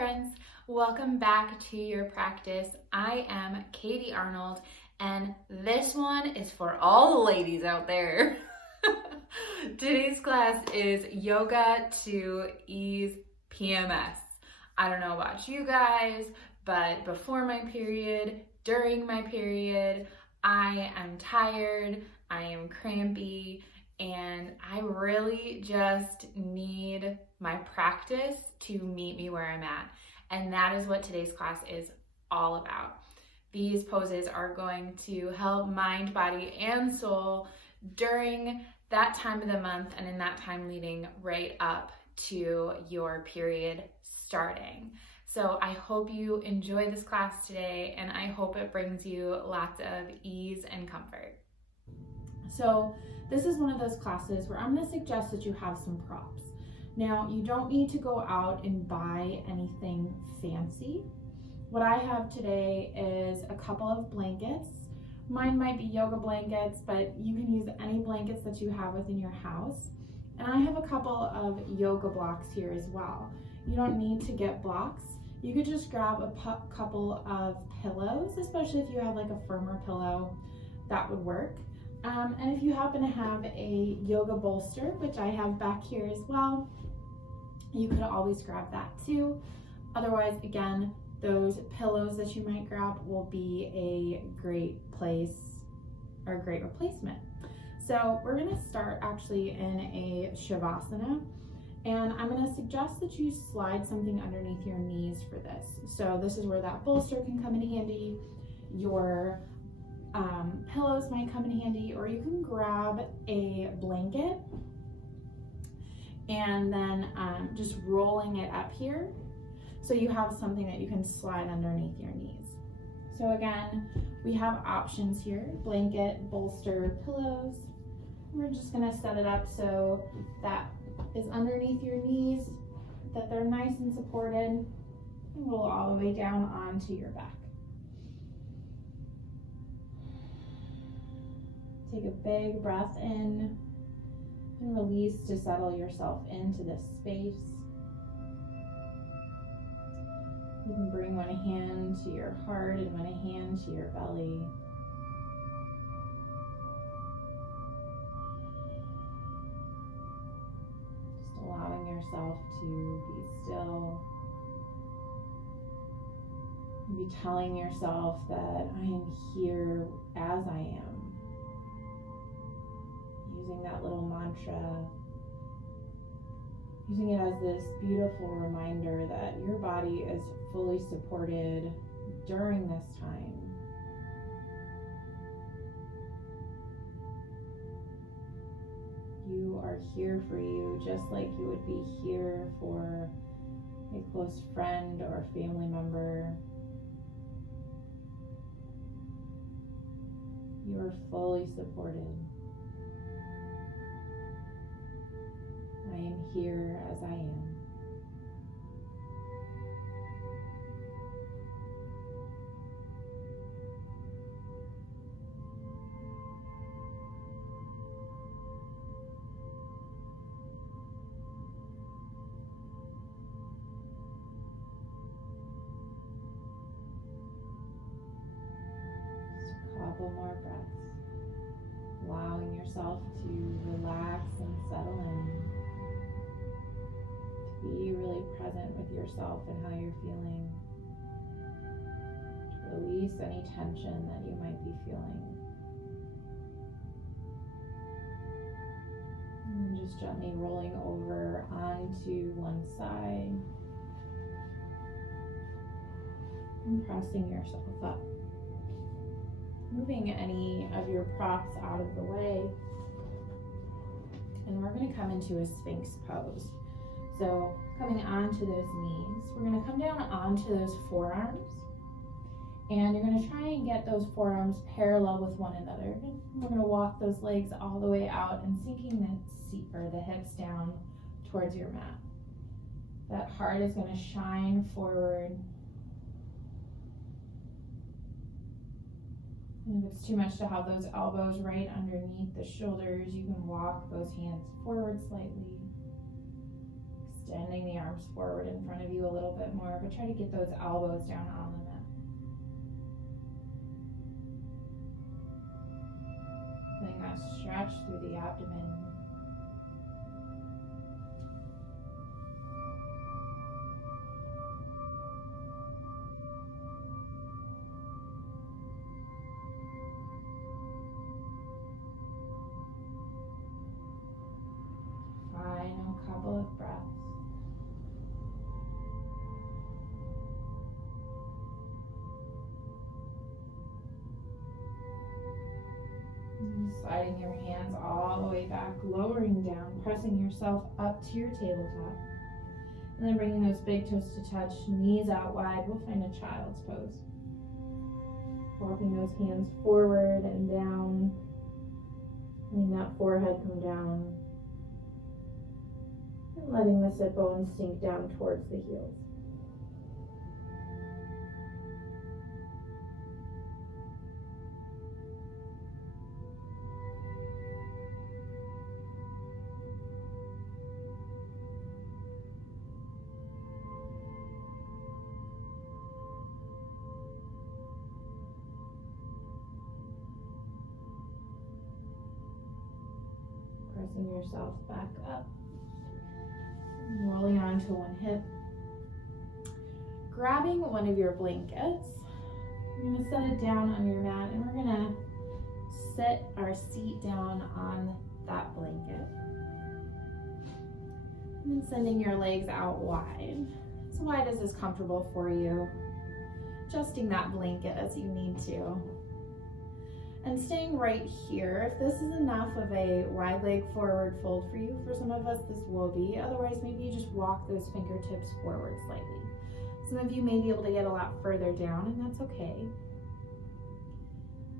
friends, welcome back to your practice. I am Katie Arnold, and this one is for all the ladies out there. Today's class is Yoga to Ease PMS. I don't know about you guys, but before my period, during my period, I am tired, I am crampy, and I really just need my practice to meet me where I'm at. And that is what today's class is all about. These poses are going to help mind, body, and soul during that time of the month and in that time leading right up to your period starting. So I hope you enjoy this class today, and I hope it brings you lots of ease and comfort. So this is one of those classes where I'm going to suggest that you have some props. Now, you don't need to go out and buy anything fancy. What I have today is a couple of blankets. Mine might be yoga blankets, but you can use any blankets that you have within your house. And I have a couple of yoga blocks here as well. You don't need to get blocks. You could just grab a couple of pillows, especially if you have like a firmer pillow, that would work. And if you happen to have a yoga bolster, which I have back here as well, you could always grab that too. Otherwise, again, those pillows that you might grab will be a great place or a great replacement. So we're going to start actually in a Shavasana, and I'm going to suggest that you slide something underneath your knees for this. So this is where that bolster can come in handy. Your pillows might come in handy, or you can grab a blanket and then just rolling it up here so you have something that you can slide underneath your knees. So again, we have options here: blanket, bolster, pillows. We're just going to set it up so that is underneath your knees, that they're nice and supported, and roll all the way down onto your back. Take a big breath in and release to settle yourself into this space. You can bring one hand to your heart and one hand to your belly. Just allowing yourself to be still. Maybe telling yourself that I am here as I am. Using that little mantra, using it as this beautiful reminder that your body is fully supported during this time. You are here for you just like you would be here for a close friend or family member. You are fully supported. I am here as I am. Just a couple more breaths, allowing yourself to relax and settle in. Be really present with yourself and how you're feeling. To release any tension that you might be feeling. And just gently rolling over onto one side. And pressing yourself up. Moving any of your props out of the way. And we're going to come into a Sphinx pose. So coming onto those knees, we're going to come down onto those forearms, and you're going to try and get those forearms parallel with one another. We're going to walk those legs all the way out and sinking the hips down towards your mat. That heart is going to shine forward. And if it's too much to have those elbows right underneath the shoulders, you can walk those hands forward slightly. Extending the arms forward in front of you a little bit more, but try to get those elbows down on the mat. Feeling that stretch through the abdomen. Final couple of breaths. And sliding your hands all the way back, lowering down, pressing yourself up to your tabletop. And then bringing those big toes to touch, knees out wide. We'll find a child's pose. Walking those hands forward and down. Letting that forehead come down. And letting the sit bones sink down towards the heels. Pressing yourself back up. Rolling onto one hip. Grabbing one of your blankets. You're going to set it down on your mat and we're going to set our seat down on that blanket. And then sending your legs out wide. As wide as is comfortable for you. Adjusting that blanket as you need to. And staying right here. If this is enough of a wide leg forward fold for you, for some of us this will be. Otherwise, maybe you just walk those fingertips forward slightly. Some of you may be able to get a lot further down, and that's okay.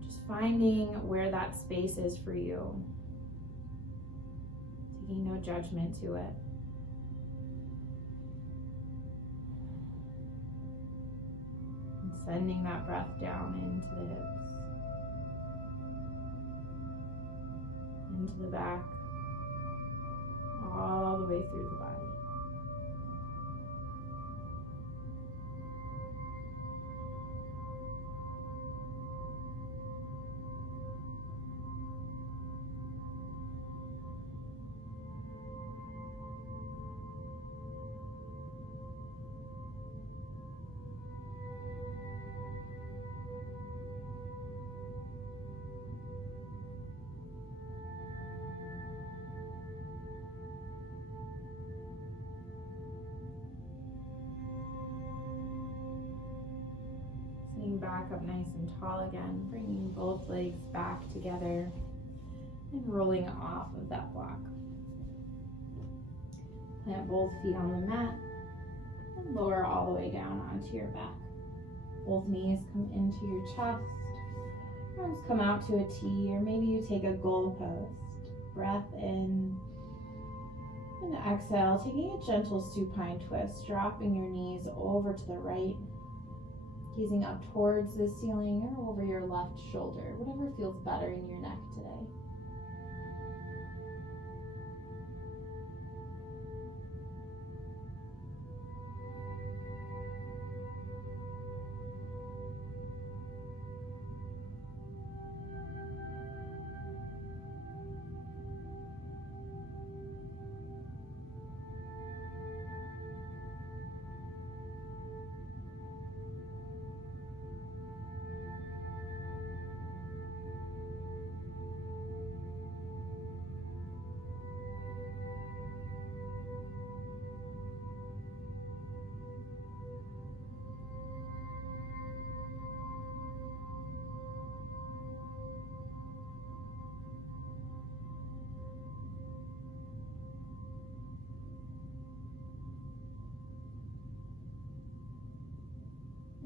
Just finding where that space is for you. Taking no judgment to it. And sending that breath down into the hips. Into the back, all the way through the body. Back up nice and tall again, bringing both legs back together and rolling off of that block. Plant both feet on the mat and lower all the way down onto your back. Both knees come into your chest, arms come out to a T, or maybe you take a goalpost. Breath in and exhale, taking a gentle supine twist, dropping your knees over to the right. Gazing up towards the ceiling or over your left shoulder, whatever feels better in your neck today.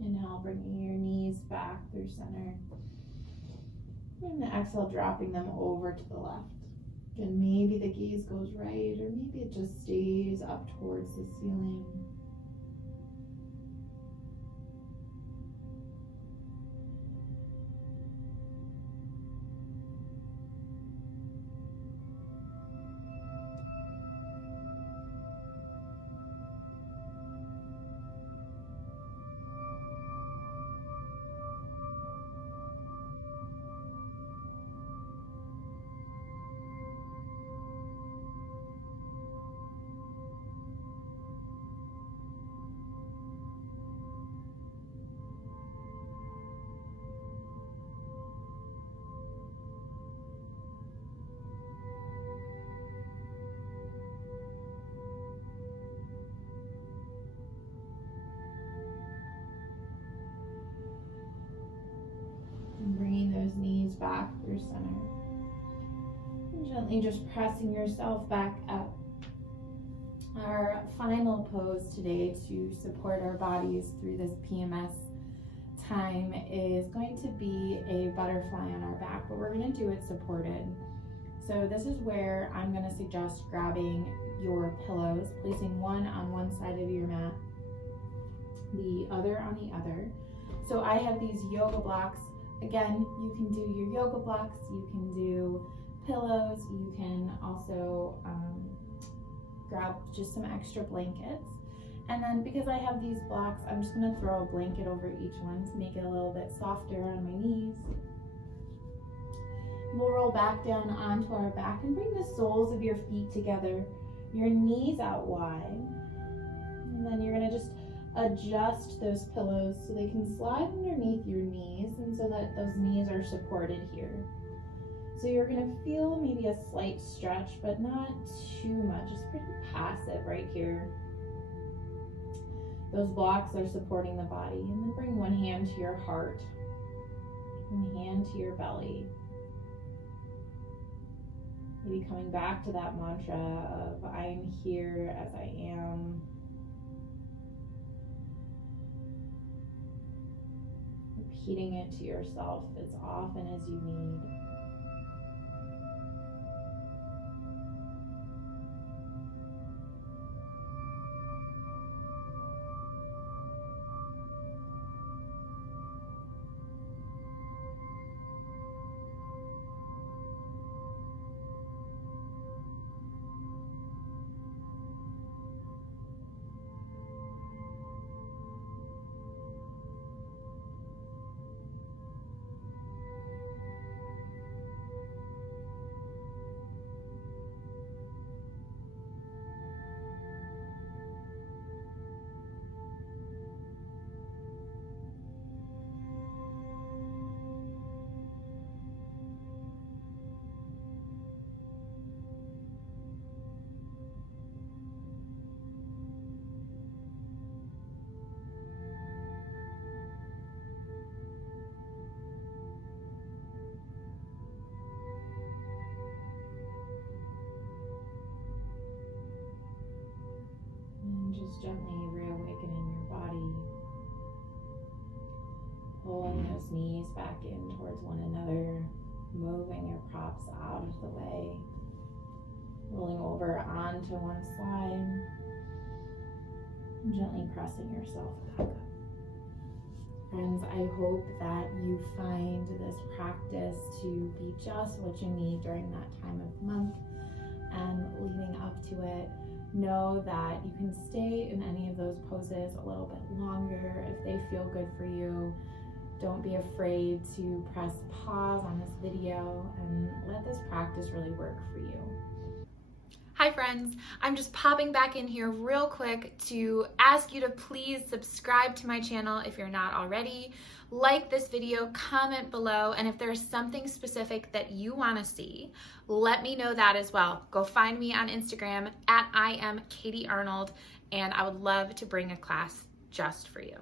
Inhale, bringing your knees back through center. And the exhale, dropping them over to the left. Again, maybe the gaze goes right, or maybe it just stays up towards the ceiling. back through center. And gently just pressing yourself back up. Our final pose today to support our bodies through this PMS time is going to be a butterfly on our back, but we're going to do it supported. So this is where I'm going to suggest grabbing your pillows, placing one on one side of your mat, the other on the other. So I have these yoga blocks. Again, you can do your yoga blocks, you can do pillows, you can also grab just some extra blankets. And then because I have these blocks, I'm just going to throw a blanket over each one to make it a little bit softer on my knees. We'll roll back down onto our back and bring the soles of your feet together, your knees out wide. And then you're going to just adjust those pillows so they can slide underneath your knees and so that those knees are supported here. So you're going to feel maybe a slight stretch, but not too much. It's pretty passive right here. Those blocks are supporting the body. And then bring one hand to your heart, one hand to your belly. Maybe coming back to that mantra of I'm here as I am. Repeating it to yourself as often as you need. Just gently reawakening your body, pulling those knees back in towards one another, moving your props out of the way, rolling over onto one side, and gently pressing yourself back up. Friends, I hope that you find this practice to be just what you need during that time of the month and leading up to it. Know that you can stay in any of those poses a little bit longer if they feel good for you. Don't be afraid to press pause on this video and let this practice really work for you. Hi friends, I'm just popping back in here real quick to ask you to please subscribe to my channel if you're not already. Like this video, comment below, and if there's something specific that you want to see, let me know that as well. Go find me on Instagram at I am Katie Arnold, and I would love to bring a class just for you.